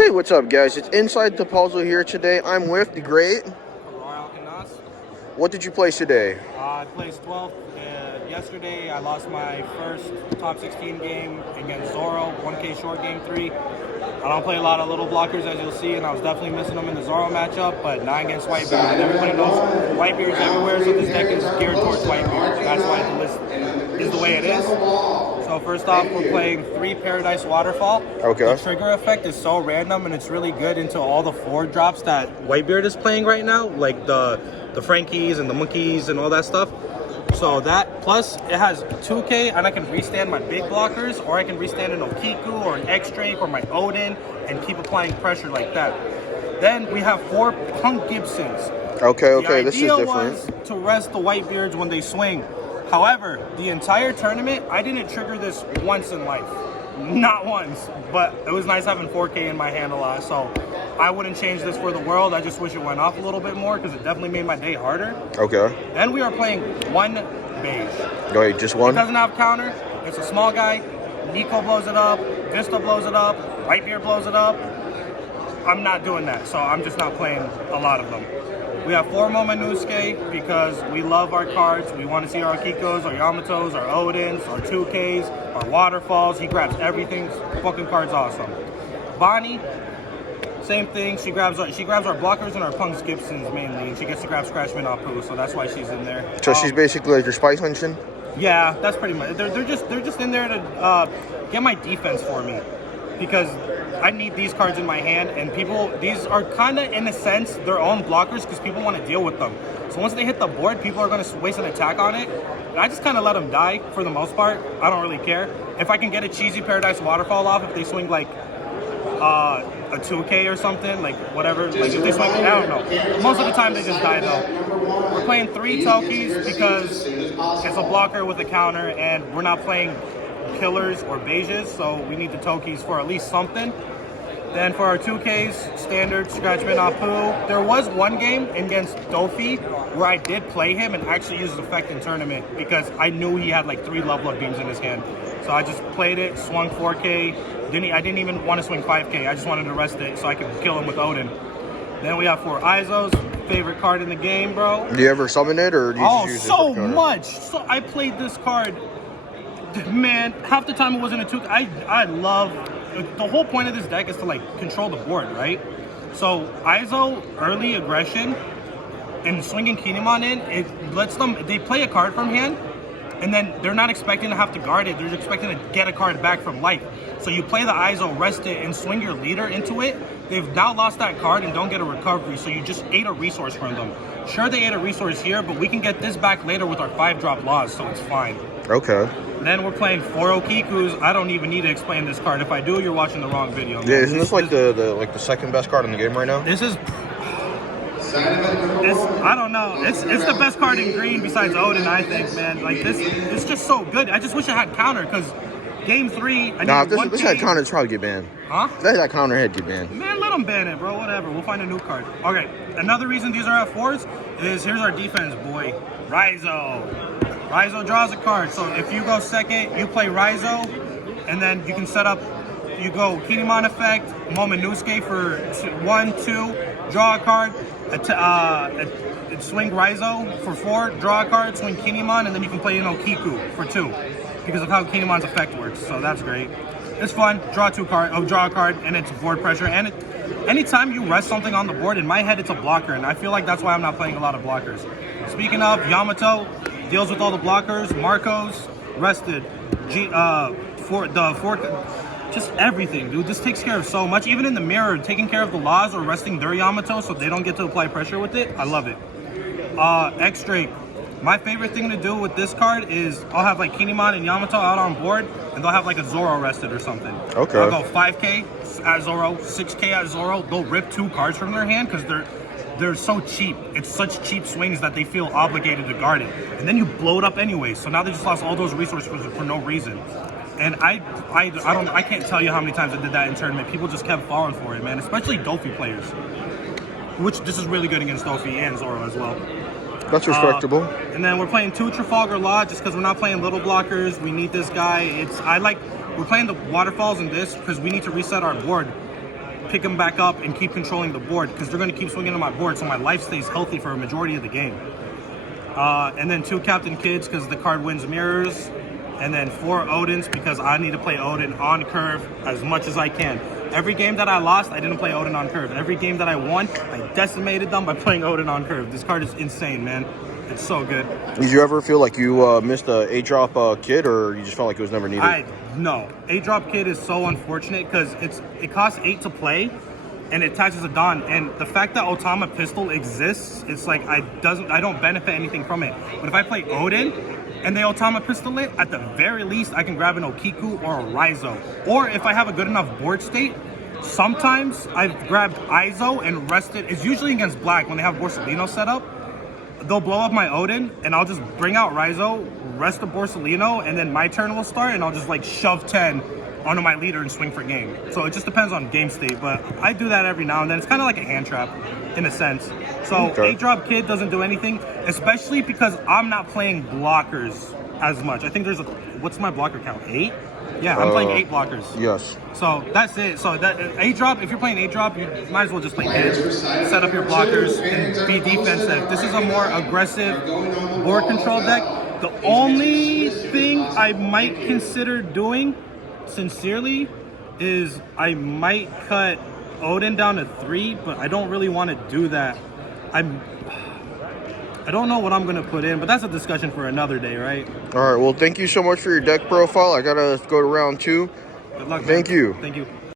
Hey, what's up, guys? It's Inside the Puzzle here today. I'm with the great. Karrar. What did you place today? I placed 12th. Yesterday, I lost my first top 16 game against Zorro, 1K short game 3. I don't play a lot of little blockers, as you'll see, and I was definitely missing them in the Zorro matchup, but not against Whitebeard. And everybody knows Whitebeard's everywhere, so this deck is geared towards Whitebeard. That's why the list is the way it is. So first off, we're playing 3 Paradise Waterfall. Okay. The trigger effect is so random, and it's really good into all the 4 drops that Whitebeard is playing right now, like the Frankies and the Monkeys and all that stuff. So that, plus it has 2K, and I can restand my big blockers, or I can restand an Okiku or an X-Drake or my Odin and keep applying pressure like that. Then we have 4 Punk Gibsons. Okay, this is different. The idea was to rest the Whitebeards when they swing. However, the entire tournament, I didn't trigger this once in life. Not once, but it was nice having 4K in my hand a lot, so I wouldn't change this for the world. I just wish it went off a little bit more because it definitely made my day harder. Okay. Then we are playing 1 beige. Wait, just one? It doesn't have counter. It's a small guy. Nico blows it up. Vista blows it up. Whitebeard blows it up. I'm not doing that, so I'm just not playing a lot of them. We have 4 Momonosuke because we love our cards. We want to see our Kikos, our Yamatos, our Odins, our 2Ks, our Waterfalls. He grabs everything. Fucking card's awesome. Bonnie, same thing. She grabs our blockers and our Punks Gibsons mainly. And she gets to grab Scratchman Apu, so that's why she's in there. So she's basically like your Spice Huntsman? Yeah, that's pretty much. They're just in there to get my defense for me, because I need these cards in my hand, and these are kind of, in a sense, their own blockers because people want to deal with them. So once they hit the board, people are going to waste an attack on it. And I just kind of let them die for the most part. I don't really care. If I can get a cheesy Paradise Waterfall off, if they swing like a 2K or something, like whatever, like if they swing, I don't know. Most of the time they just die though. We're playing 3 Tokis because it's a blocker with a counter, and we're not playing killers or beiges, so we need the Tokis for at least something. Then for our 2Ks, standard Scratchman Apu. There was one game against Dofi where I did play him and actually used his effect in tournament because I knew he had like 3 level up beams in his hand. So I just played it, swung 4K. I didn't even want to swing 5K. I just wanted to rest it so I could kill him with Odin. Then we have 4 Izos, favorite card in the game, bro. Do you ever summon it, or do you just use it for so much. So I played this card. Man, half the time it wasn't a 2. I love, the whole point of this deck is to like control the board, right? So Izo early aggression and swinging Kinemon in, it lets them, they play a card from hand, and then they're not expecting to have to guard it. They're expecting to get a card back from life. So you play the Izo, rest it, and swing your leader into it. They've now lost that card and don't get a recovery, so you just ate a resource from them. Sure, they ate a resource here, but we can get this back later with our 5-drop laws, so it's fine. Okay. Then we're playing 4 Okikus. I don't even need to explain this card. If I do, you're watching the wrong video. Yeah, isn't this like the second best card in the game right now? This is, I don't know. It's the best card in green besides Odin, I think, man. Like this, it's just so good. I just wish it had counter, because game 3, Nah, if this had counter, it's probably get banned. Huh? If that had counter, it'd get banned. Man, let them ban it, bro. Whatever. We'll find a new card. Okay. Another reason these are at 4s is, here's our defense, boy. Raizo. Raizo draws a card. So if you go second, you play Raizo, and then you can set up, you go Kinemon effect, Momonosuke for 1, 2, draw a card, swing Raizo for 4, draw a card, swing Kinemon, and then you can play Okiku for 2 because of how Kinemon's effect works. So that's great. It's fun. Draw a card, and it's board pressure. And anytime you rest something on the board, in my head it's a blocker, and I feel like that's why I'm not playing a lot of blockers. Speaking of, Yamato deals with all the blockers. Marcos rested. Just everything, dude. This takes care of so much. Even in the mirror, taking care of the laws or resting their Yamato so they don't get to apply pressure with it. I love it. X-Drake. My favorite thing to do with this card is I'll have like Kinemon and Yamato out on board, and they'll have like a Zoro rested or something. Okay. I'll go 5K at Zoro, 6K at Zoro. They'll rip 2 cards from their hand because they're so cheap. It's such cheap swings that they feel obligated to guard it. And then you blow it up anyway. So now they just lost all those resources for no reason. And I can't tell you how many times I did that in tournament. People just kept falling for it, man. Especially Dofi players. Which this is really good against Dofi and Zoro as well. That's respectable. And then we're playing 2 Trafalgar Law just because we're not playing little blockers. We need this guy. We're playing the Waterfalls in this because we need to reset our board. pick them back up and keep controlling the board because they're going to keep swinging on my board, so my life stays healthy for a majority of the game. And then 2 Captain Kids because the card wins mirrors, and then 4 Odins because I need to play Odin on curve as much as I can. Every game that I lost, I didn't play Odin on curve. Every game that I won, I decimated them by playing Odin on curve. This card is insane, man. It's so good. Did you ever feel like you missed a 8-drop kid, or you just felt like it was never needed? No. 8-drop kid is so unfortunate because it costs 8 to play, and it attaches a Don. And the fact that Otama Pistol exists, it's like I don't benefit anything from it. But if I play Odin and they Otama Pistol it, at the very least, I can grab an Okiku or a Raizo. Or if I have a good enough board state, sometimes I've grabbed Izo and rested. It's usually against black when they have Borsalino set up. They'll blow up my Odin, and I'll just bring out Raizo, rest the Borsalino, and then my turn will start, and I'll just like shove 10 onto my leader and swing for game. So it just depends on game state, but I do that every now and then. It's kind of like a hand trap in a sense. So 8-drop kid doesn't do anything, especially because I'm not playing blockers as much. I think there's what's my blocker count? 8? Yeah, I'm playing 8 blockers. Yes. So that's it. So that 8-drop, if you're playing 8-drop, you might as well just play kids. Set up your blockers and be defensive. This is a more aggressive board control deck. The only thing I might consider doing, sincerely, is I might cut Odin down to 3, but I don't really want to do that. I don't know what I'm going to put in, but that's a discussion for another day, right? All right, well, thank you so much for your deck profile. I got to go to round 2. Good luck, Thank man. you. Thank you.